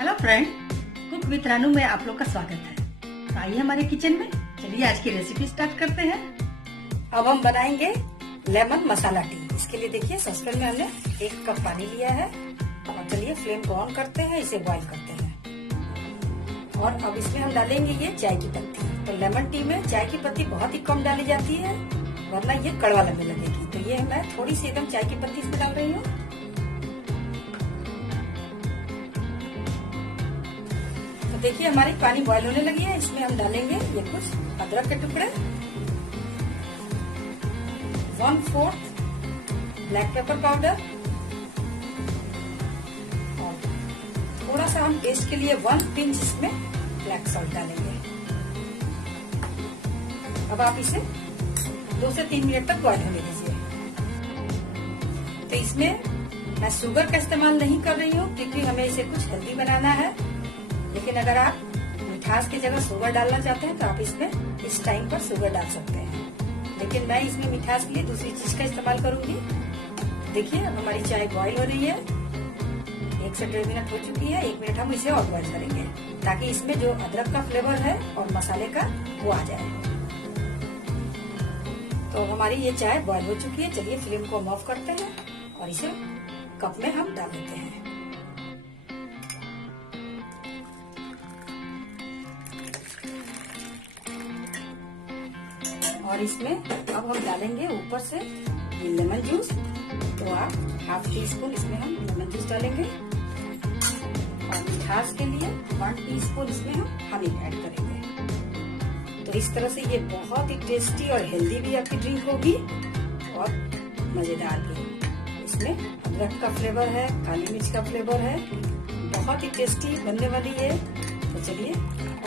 Hello friend, cook with Ranu में आप लोग का स्वागत है। तो आइए हमारे किचन में, चलिए आज की रेसिपी स्टार्ट करते हैं। अब हम बनाएंगे लेमन मसाला टी। इसके लिए देखिए सॉसपैन में हमने 1 कप पानी लिया है और चलिए फ्लेम को ऑन करते हैं, इसे बॉईल करते हैं। और अब इसमें हम डालेंगे ये चाय की पत्ती। तो लेमन टी में चाय की पत्ती बहुत ही कम डाली जाती है, वरना ये कड़वा लगने लगेगी। तो ये मैं थोड़ी सी एकदम चाय की पत्ती इसमें डाल रही हूँ। देखिए हमारी पानी बॉईल होने लगी है। इसमें हम डालेंगे ये कुछ अदरक के टुकड़े, 1/4 ब्लैक पेपर पाउडर और थोड़ा सा हम टेस्ट के लिए 1 पिंच इसमें ब्लैक सॉल्ट डालेंगे। अब आप इसे 2 से 3 मिनट तक बॉईल होने दीजिए। तो इसमें मैं शुगर का इस्तेमाल नहीं कर रही हूँ क्योंकि हमें इसे कुछ हेल्दी बनाना है। लेकिन अगर आप मिठास की जगह शुगर डालना चाहते हैं तो आप इसमें इस टाइम पर शुगर डाल सकते हैं। लेकिन मैं इसमें मिठास के लिए दूसरी चीज का इस्तेमाल करूंगी। देखिए अब हमारी चाय बॉईल हो रही है, 1 से 1.5 मिनट हो चुकी है। 1 मिनट हम इसे और बॉईल करेंगे ताकि इसमें जो अदरक का फ्लेवर है और मसाले का वो आ जाए। तो हमारी ये चाय बॉईल हो चुकी है। चलिए फ्लेम को हम ऑफ करते हैं और इसे कप में हम डाल देते हैं। और इसमें अब हम डालेंगे ऊपर से ये लेमन जूस। तो आप 1/2 टीस्पून इसमें हम लेमन जूस डालेंगे और मिठास के लिए 1 टीस्पून इसमें हम हनी ऐड करेंगे। तो इस तरह से ये बहुत ही टेस्टी और हेल्दी भी आपकी ड्रिंक होगी और मजेदार भी। इसमें अदरक का फ्लेवर है, काली मिर्च का फ्लेवर है, बहुत ही टेस्टी बनने वाली है। तो चलिए,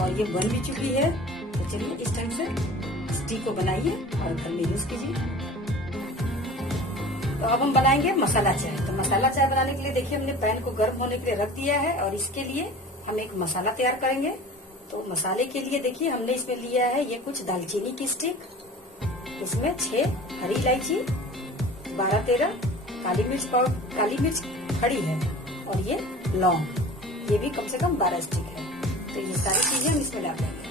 और ये बन भी चुकी है। तो चलिए इस टाइम से टी को बनाइए और घर में यूज कीजिए। तो अब हम बनाएंगे मसाला चाय। तो मसाला चाय बनाने के लिए देखिए हमने पैन को गर्म होने के लिए रख दिया है और इसके लिए हम एक मसाला तैयार करेंगे। तो मसाले के लिए देखिए हमने इसमें लिया है ये कुछ दालचीनी की स्टिक, इसमें 6 हरी इलायची, 12-13 काली मिर्च खड़ी है और ये लौंग, ये भी कम से कम 12 स्टिक है। तो ये सारी चीजें हम इसमें डाल देंगे।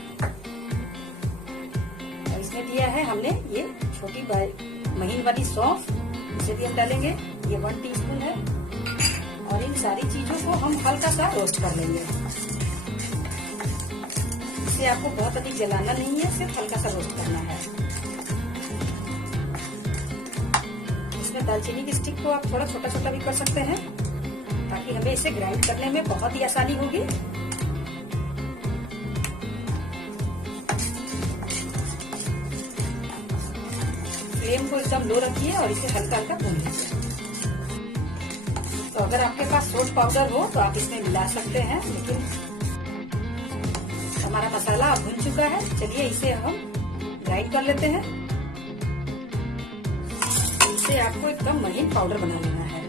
इसमें दिया है हमने ये छोटी महीन वाली सौंफ, इसे भी हम डालेंगे, ये 1 टीस्पून है। और इन सारी चीजों को हम हल्का सा रोस्ट कर लेंगे। इसे आपको बहुत अधिक जलाना नहीं है, सिर्फ हल्का सा रोस्ट करना है। इसमें दालचीनी की स्टिक को आप थोड़ा छोटा छोटा भी कर सकते हैं ताकि हमें इसे ग्राइंड करने में बहुत ही आसानी होगी। फ्लेम को एकदम लो रखिए और इसे हल्का हल्का भून लीजिए। तो अगर आपके पास सोट पाउडर हो तो आप इसमें मिला सकते हैं, लेकिन हमारा मसाला अब भुन चुका है। चलिए इसे हम ग्राइंड कर लेते हैं। इसे आपको एकदम महीन पाउडर बना लेना है।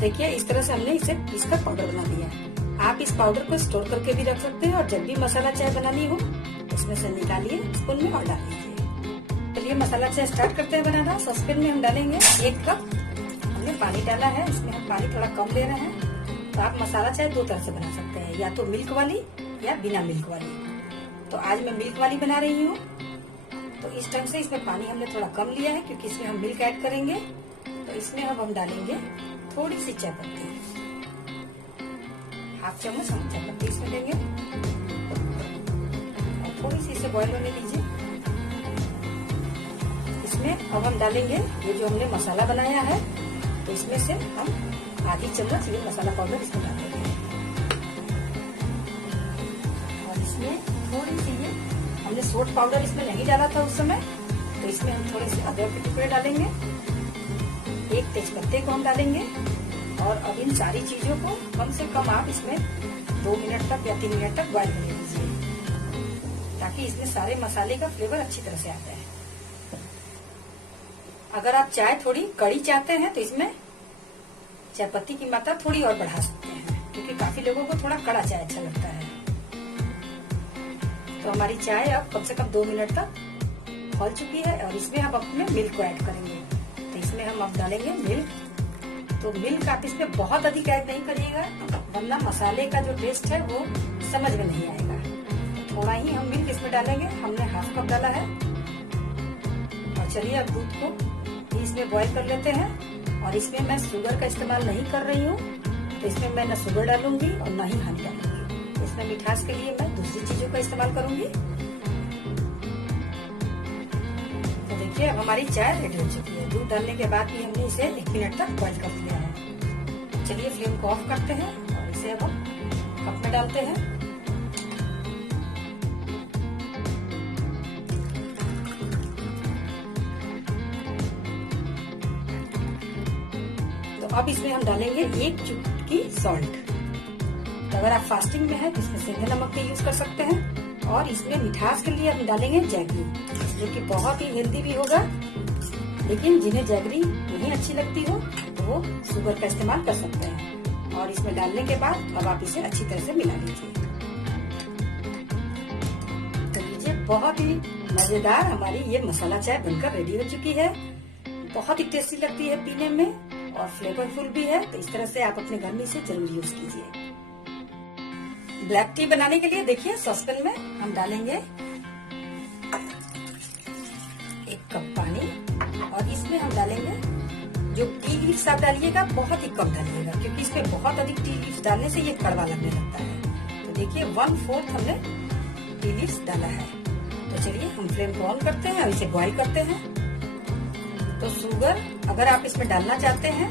देखिए इस तरह से हमने इसे पीसकर पाउडर बना लिया। आप इस पाउडर को स्टोर करके भी रख सकते हैं और जब भी मसाला चाय बनानी हो उसमें से निकालिए, स्पून में और डाल दीजिए। चलिए मसाला चाय स्टार्ट करते हैं बनाना। सॉसपैन में हम डालेंगे 1 कप हमने पानी डाला है। इसमें हम पानी थोड़ा कम ले रहे हैं। तो आप मसाला चाय 2 तरह से बना सकते हैं, या तो मिल्क वाली या बिना मिल्क वाली। तो आज मैं मिल्क वाली बना रही हूँ। तो इस टाइम से इसमें पानी हमने थोड़ा कम लिया है क्योंकि इसमें हम मिल्क ऐड करेंगे। तो इसमें अब हम डालेंगे थोड़ी सी चाय पत्ती, 1/2 चम्मच हम चाय पत्ती इसमें देंगे और थोड़ी सी इसे बॉईल होने दीजिए। इसमें अब हम डालेंगे ये जो हमने मसाला बनाया है। तो इसमें से हम आधी चम्मच ये मसाला पाउडर इसमें डाल देंगे और इसमें थोड़ी सी ये हमने सोट पाउडर इसमें नहीं डाला था उस समय। तो इसमें हम थोड़े से अदरक के टुकड़े डालेंगे, 1 तेजपत्ते को हम डालेंगे। और अब इन सारी चीजों को कम से कम आप इसमें 2 मिनट तक या 3 मिनट तक बॉईल होने दीजिए ताकि इसमें सारे मसाले का फ्लेवर अच्छी तरह से आता है। अगर आप चाय थोड़ी कड़ी चाहते हैं तो इसमें चाय पत्ती की मात्रा थोड़ी और बढ़ा सकते हैं क्योंकि काफी लोगों को थोड़ा कड़ा चाय अच्छा लगता है। तो हमारी चाय अब कम से कम 2 मिनट तक खौल चुकी है और इसमें हम अपने मिल्क को ऐड करेंगे। तो इसमें हम अब डालेंगे मिल्क तो मिल्क आप इसमें बहुत अधिक ऐड नहीं करिएगा, वरना मसाले का जो टेस्ट है वो समझ में नहीं आएगा। तो थोड़ा ही हम मिल्क इसमें डालेंगे, हमने हाफ कप डाला है। और चलिए अब दूध को भी इसमें बॉईल कर लेते हैं। और इसमें मैं शुगर का इस्तेमाल नहीं कर रही हूँ, तो इसमें मैं न शुगर डालूंगी और न ही हनी डालूंगी। इसमें मिठास के लिए मैं दूसरी चीजों का इस्तेमाल करूंगी। तो देखिए अब हमारी चाय रेडी हो चुकी है। दूध डालने के बाद भी हमने इसे 1 मिनट तक बॉईल कर लिया है। चलिए फ्लेम को ऑफ करते हैं और इसे अब हम कप में डालते हैं। तो अब इसमें हम डालेंगे 1 चुटकी सॉल्ट। तो अगर आप फास्टिंग में है तो इसमें सेंधा नमक का यूज कर सकते हैं। और इसमें मिठास के लिए हम डालेंगे जैगरी, जो कि बहुत ही हेल्दी भी होगा। लेकिन जिन्हें जैगरी नहीं अच्छी लगती हो तो वो शुगर का इस्तेमाल कर सकते हैं। और इसमें डालने के बाद अब आप इसे अच्छी तरह से मिला लीजिए। तो लीजिए बहुत ही मजेदार हमारी ये मसाला चाय बनकर रेडी हो चुकी है। बहुत ही टेस्टी लगती है पीने में और फ्लेवरफुल भी है। तो इस तरह से आप अपने घर में इसे जरूर यूज कीजिए। ब्लैक टी बनाने के लिए देखिए सॉसपैन में हम डालेंगे 1 कप पानी। और इसमें हम डालेंगे, जो टी लीव्स आप डालिएगा बहुत ही कम डालिएगा, क्योंकि इसमें बहुत अधिक टी लीव्स डालने से ये कड़वा लगने लगता है। तो देखिए 1/4 हमने टी लीव्स डाला है। तो चलिए हम फ्लेम को ऑन करते हैं और इसे बॉईल करते हैं। तो शुगर अगर आप इसमें डालना चाहते हैं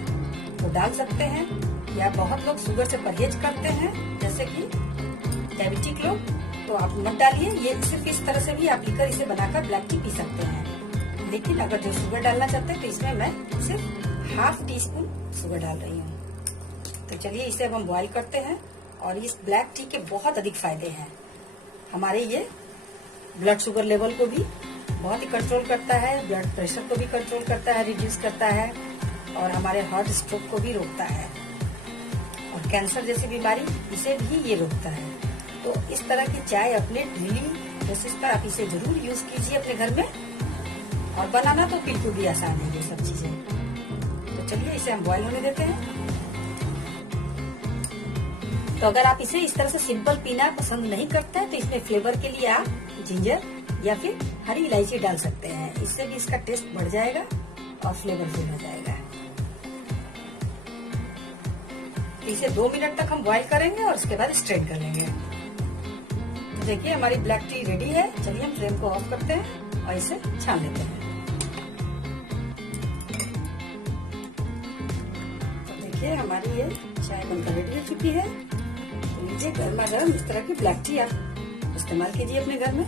तो डाल सकते हैं, या बहुत लोग शुगर से परहेज करते हैं, जैसे कि डायबिटिक लोग, तो आप मत डालिए। ये सिर्फ इस तरह से भी आप पीकर इसे बनाकर ब्लैक टी पी सकते हैं। लेकिन अगर जो शुगर डालना चाहते हैं तो इसमें मैं सिर्फ ½ टीस्पून शुगर डाल रही हूँ। तो चलिए इसे अब हम बॉईल करते हैं। और इस ब्लैक टी के बहुत अधिक फायदे हैं। हमारे ये ब्लड शुगर लेवल को भी बहुत ही कंट्रोल करता है, ब्लड प्रेशर को भी कंट्रोल करता है, रिड्यूस करता है, और हमारे हार्ट स्ट्रोक को भी रोकता है, और कैंसर जैसी बीमारी इसे भी ये रोकता है। तो इस तरह की चाय अपने डेली बेसिस पर आप इसे जरूर यूज कीजिए अपने घर में। और बनाना तो बिल्कुल भी आसान है ये सब चीजें। तो चलिए इसे हम बॉईल होने देते हैं। तो अगर आप इसे इस तरह से सिंपल पीना पसंद नहीं करते हैं तो इसमें फ्लेवर के लिए आप जिंजर या फिर हरी इलायची डाल सकते हैं। इससे भी इसका टेस्ट बढ़ जाएगा और फ्लेवरफुल हो जाएगा। इसे 2 मिनट तक हम बॉईल करेंगे और उसके बाद स्ट्रेन कर लेंगे। तो देखिए हमारी ब्लैक टी रेडी है। चलिए हम फ्लेम को ऑफ करते हैं और इसे छान लेते हैं। तो देखिए हमारी ये चाय बनकर रेडी हो चुकी है। तो लीजिए गर्मा गर्म इस तरह की ब्लैक टी आप इस्तेमाल कीजिए अपने घर में।